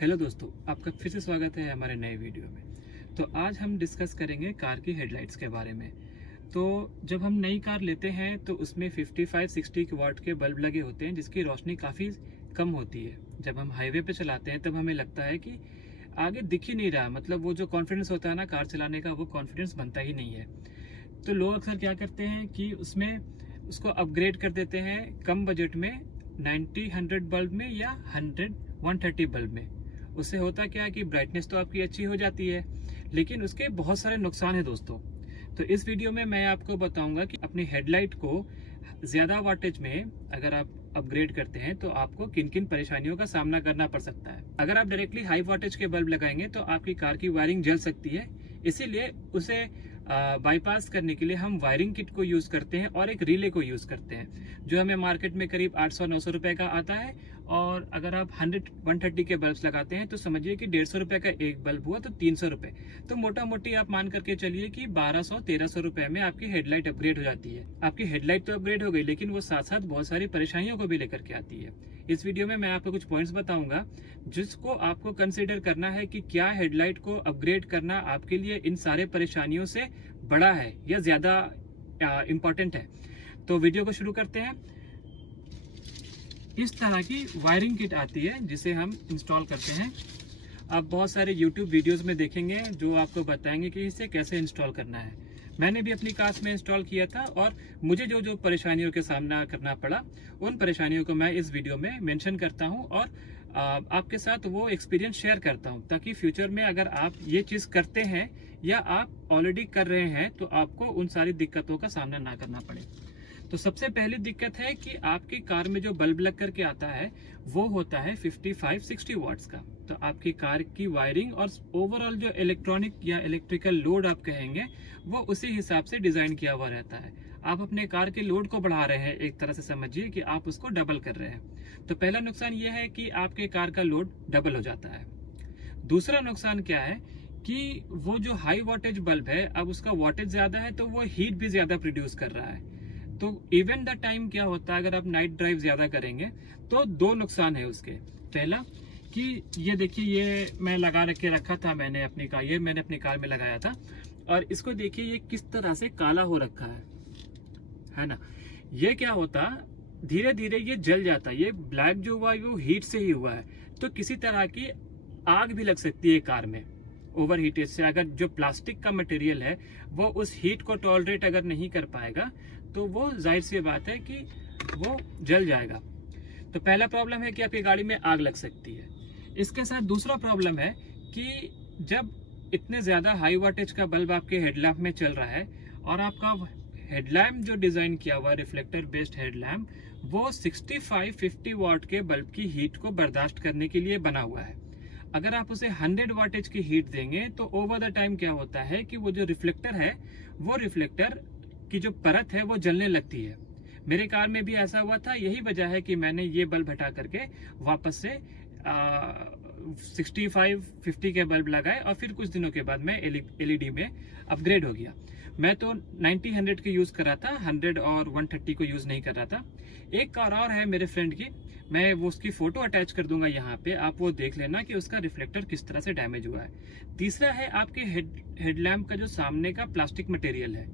Hello दोस्तों, आपका फिर से स्वागत है हमारे नए वीडियो में। तो आज हम डिस्कस करेंगे कार की हेडलाइट्स के बारे में। तो जब हम नई कार लेते हैं तो उसमें 55-60 वाट के बल्ब लगे होते हैं जिसकी रोशनी काफ़ी कम होती है। जब हम हाईवे पे चलाते हैं तब हमें लगता है कि आगे दिख ही नहीं रहा, मतलब वो जो कॉन्फिडेंस होता है ना कार चलाने का, वो कॉन्फिडेंस बनता ही नहीं है। तो लोग अक्सर क्या करते हैं कि उसमें उसको अपग्रेड कर देते हैं कम बजट में 90-100 बल्ब में या 100-130 बल्ब में। उससे होता क्या है कि ब्राइटनेस तो आपकी अच्छी हो जाती है, लेकिन उसके बहुत सारे नुकसान हैं दोस्तों। तो इस वीडियो में मैं आपको बताऊंगा कि अपनी हेडलाइट को ज़्यादा वाटेज में अगर आप अपग्रेड करते हैं तो आपको किन किन परेशानियों का सामना करना पड़ सकता है। अगर आप डायरेक्टली हाई वाटेज के बल्ब लगाएंगे तो आपकी कार की वायरिंग जल सकती है, इसीलिए उसे बाईपास करने के लिए हम वायरिंग किट को यूज़ करते हैं और एक रिले को यूज़ करते हैं जो हमें मार्केट में करीब 800-900 रुपये का आता है। और अगर आप 100-130 के बल्ब लगाते हैं तो समझिए कि 150 रुपये का एक बल्ब हुआ तो 300 रुपये। तो मोटा मोटी आप मान करके चलिए कि 1200-1300 रुपये में आपकी हेडलाइट अपग्रेड हो जाती है। आपकी हेडलाइट तो अपग्रेड हो गई, लेकिन वो साथ साथ बहुत सारी परेशानियों को भी लेकर के आती है। इस वीडियो में मैं आपको कुछ पॉइंट्स बताऊंगा जिसको आपको कंसिडर करना है कि क्या हेडलाइट को अपग्रेड करना आपके लिए इन सारे परेशानियों से बड़ा है या ज़्यादा इम्पोर्टेंट है। तो वीडियो को शुरू करते हैं। इस तरह की वायरिंग किट आती है जिसे हम इंस्टॉल करते हैं। आप बहुत सारे YouTube वीडियोस में देखेंगे जो आपको बताएंगे कि इसे कैसे इंस्टॉल करना है। मैंने भी अपनी कार में इंस्टॉल किया था और मुझे जो जो परेशानियों के सामना करना पड़ा, उन परेशानियों को मैं इस वीडियो में मेंशन करता हूं और आपके साथ वो एक्सपीरियंस शेयर करता हूं, ताकि फ्यूचर में अगर आप ये चीज़ करते हैं या आप ऑलरेडी कर रहे हैं तो आपको उन सारी दिक्कतों का सामना ना करना पड़े। तो सबसे पहली दिक्कत है कि आपकी कार में जो बल्ब लग करके आता है वो होता है 55-60 वाट्स का। तो आपकी कार की वायरिंग और ओवरऑल जो इलेक्ट्रॉनिक या इलेक्ट्रिकल लोड आप कहेंगे वो उसी हिसाब से डिज़ाइन किया हुआ रहता है। आप अपने कार के लोड को बढ़ा रहे हैं, एक तरह से समझिए कि आप उसको डबल कर रहे हैं। तो पहला नुकसान ये है कि आपके कार का लोड डबल हो जाता है। दूसरा नुकसान क्या है कि वो जो हाई वोल्टेज बल्ब है, अब उसका वोल्टेज ज़्यादा है तो वो हीट भी ज़्यादा प्रोड्यूस कर रहा है। तो इवन द टाइम क्या होता है, अगर आप नाइट ड्राइव ज़्यादा करेंगे तो दो नुकसान है उसके। पहला कि ये देखिए, ये मैं लगा के रखा था, मैंने अपनी कार में लगाया था और इसको देखिए ये किस तरह से काला हो रखा है ना। ये क्या होता, धीरे धीरे ये जल जाता है। ये ब्लैक जो हुआ है वो हीट से ही हुआ है। तो किसी तरह की आग भी लग सकती है कार में ओवर हीटेज से। अगर जो प्लास्टिक का मटेरियल है वो उस हीट को टॉलरेट अगर नहीं कर पाएगा तो वो जाहिर सी बात है कि वो जल जाएगा। तो पहला प्रॉब्लम है कि आपकी गाड़ी में आग लग सकती है। इसके साथ दूसरा प्रॉब्लम है कि जब इतने ज़्यादा हाई वाटेज का बल्ब आपके हेडलैम्प में चल रहा है और आपका हेडलैम्प जो डिज़ाइन किया हुआ रिफ्लेक्टर बेस्ड हेडलैम्प वो 65-50 वाट के बल्ब की हीट को बर्दाश्त करने के लिए बना हुआ है। अगर आप उसे 100 वाटेज की हीट देंगे तो ओवर द टाइम क्या होता है कि वो जो रिफ्लेक्टर है, वो रिफ्लेक्टर की जो परत है वो जलने लगती है। मेरे कार में भी ऐसा हुआ था। यही वजह है कि मैंने ये बल्ब हटा करके वापस से 65-50 के बल्ब लगाए और फिर कुछ दिनों के बाद मैं एलईडी में अपग्रेड हो गया। मैं तो 90-100 के यूज़ कर रहा था, 100 और 130 को यूज़ नहीं कर रहा था। एक कार और है मेरे फ्रेंड की, मैं वो उसकी फ़ोटो अटैच कर दूंगा यहाँ पे, आप वो देख लेना कि उसका रिफ्लेक्टर किस तरह से डैमेज हुआ है। तीसरा है आपके हेडलैम्प का जो सामने का प्लास्टिक मटेरियल है,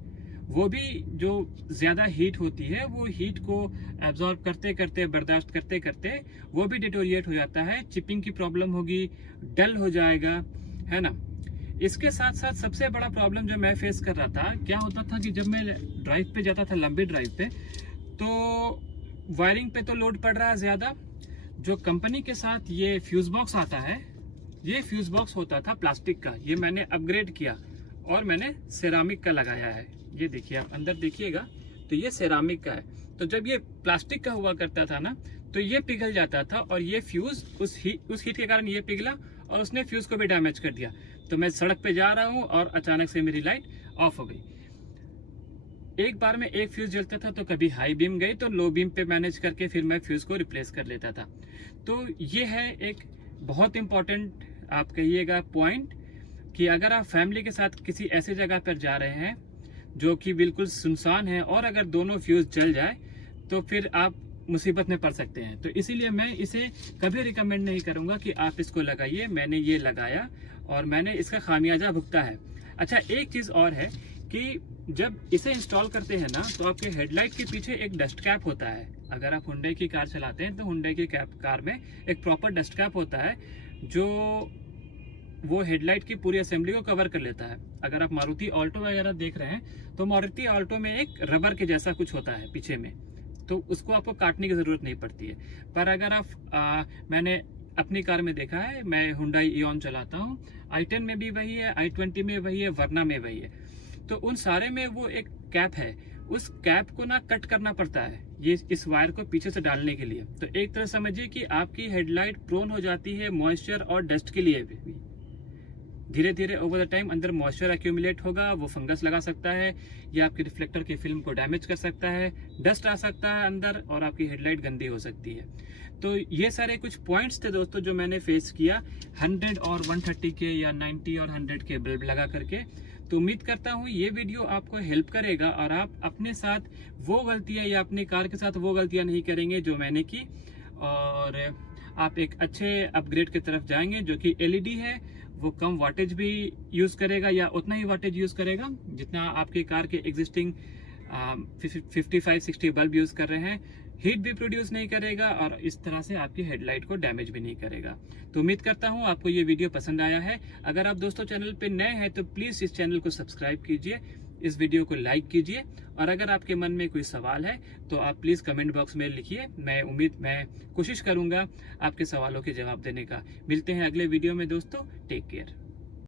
वो भी जो ज़्यादा हीट होती है वो हीट को एब्जॉर्ब करते करते, बर्दाश्त करते करते वो भी डिटोरिएट हो जाता है। चिपिंग की प्रॉब्लम होगी, डल हो जाएगा, है ना। इसके साथ साथ सबसे बड़ा प्रॉब्लम जो मैं फेस कर रहा था, क्या होता था कि जब मैं ड्राइव पे जाता था, लंबी ड्राइव पे, तो वायरिंग पे तो लोड पड़ रहा है ज़्यादा। जो कंपनी के साथ ये फ्यूज़ बॉक्स आता है, ये फ्यूज़ बॉक्स होता था प्लास्टिक का, ये मैंने अपग्रेड किया और मैंने सेरामिक का लगाया है। ये देखिए, आप अंदर देखिएगा तो ये सेरामिक का है। तो जब ये प्लास्टिक का हुआ करता था ना तो ये पिघल जाता था और ये फ्यूज़ उस हीट के कारण ये पिघला और उसने फ्यूज़ को भी डैमेज कर दिया। तो मैं सड़क पे जा रहा हूँ और अचानक से मेरी लाइट ऑफ हो गई। एक बार में एक फ्यूज़ जलता था तो कभी हाई बीम गई तो लो बीम पे मैनेज करके फिर मैं फ्यूज़ को रिप्लेस कर लेता था। तो ये है एक बहुत इंपॉर्टेंट आप कहिएगा पॉइंट कि अगर आप फैमिली के साथ किसी ऐसे जगह पर जा रहे हैं जो कि बिल्कुल सुनसान है और अगर दोनों फ्यूज़ जल जाए तो फिर आप मुसीबत में पड़ सकते हैं। तो इसीलिए मैं इसे कभी रिकमेंड नहीं करूँगा कि आप इसको लगाइए। मैंने ये लगाया और मैंने इसका खामियाजा भुगता है। अच्छा, एक चीज़ और है कि जब इसे इंस्टॉल करते हैं ना, तो आपके हेडलाइट के पीछे एक डस्ट कैप होता है। अगर आप हुंडई की कार चलाते हैं तो हुंडई की कार में एक प्रॉपर डस्ट कैप होता है जो वो हेडलाइट की पूरी असेंबली को कवर कर लेता है। अगर आप मारुति ऑल्टो वगैरह देख रहे हैं तो मारुति ऑल्टो में एक रबर के जैसा कुछ होता है पीछे में, तो उसको आपको काटने की ज़रूरत नहीं पड़ती है। पर अगर आप मैंने अपनी कार में देखा है, मैं हुंडई इओन चलाता हूँ, i10 में भी वही है, i20 में वही है, वर्ना में वही है। तो उन सारे में वो एक कैप है, उस कैप को ना कट करना पड़ता है ये इस वायर को पीछे से डालने के लिए। तो एक तरह समझिए कि आपकी हेडलाइट प्रोन हो जाती है मॉइस्चर और डस्ट के लिए भी। धीरे धीरे ओवर द टाइम अंदर मॉइस्चर एक्यूमुलेट होगा, वो फंगस लगा सकता है या आपके रिफ्लेक्टर की फिल्म को डैमेज कर सकता है, डस्ट आ सकता है अंदर और आपकी हेडलाइट गंदी हो सकती है। तो ये सारे कुछ पॉइंट्स थे दोस्तों जो मैंने फेस किया 100 और 130 के या 90 और 100 के बल्ब लगा करके। तो उम्मीद करता हूँ ये वीडियो आपको हेल्प करेगा और आप अपने साथ वो गलतियाँ या अपनी कार के साथ वो गलतियाँ नहीं करेंगे जो मैंने की, और आप एक अच्छे अपग्रेड की तरफ जाएंगे जो कि LED है। वो कम वाटेज भी यूज़ करेगा या उतना ही वाटेज यूज़ करेगा जितना आपकी कार के एग्जिस्टिंग 55-60 बल्ब यूज़ कर रहे हैं। हीट भी प्रोड्यूस नहीं करेगा और इस तरह से आपकी हेडलाइट को डैमेज भी नहीं करेगा। तो उम्मीद करता हूँ आपको ये वीडियो पसंद आया है। अगर आप दोस्तों चैनल पे नए हैं तो प्लीज़ इस चैनल को सब्सक्राइब कीजिए, इस वीडियो को लाइक कीजिए, और अगर आपके मन में कोई सवाल है तो आप प्लीज़ कमेंट बॉक्स में लिखिए। मैं कोशिश करूँगा आपके सवालों के जवाब देने का। मिलते हैं अगले वीडियो में दोस्तों, टेक केयर।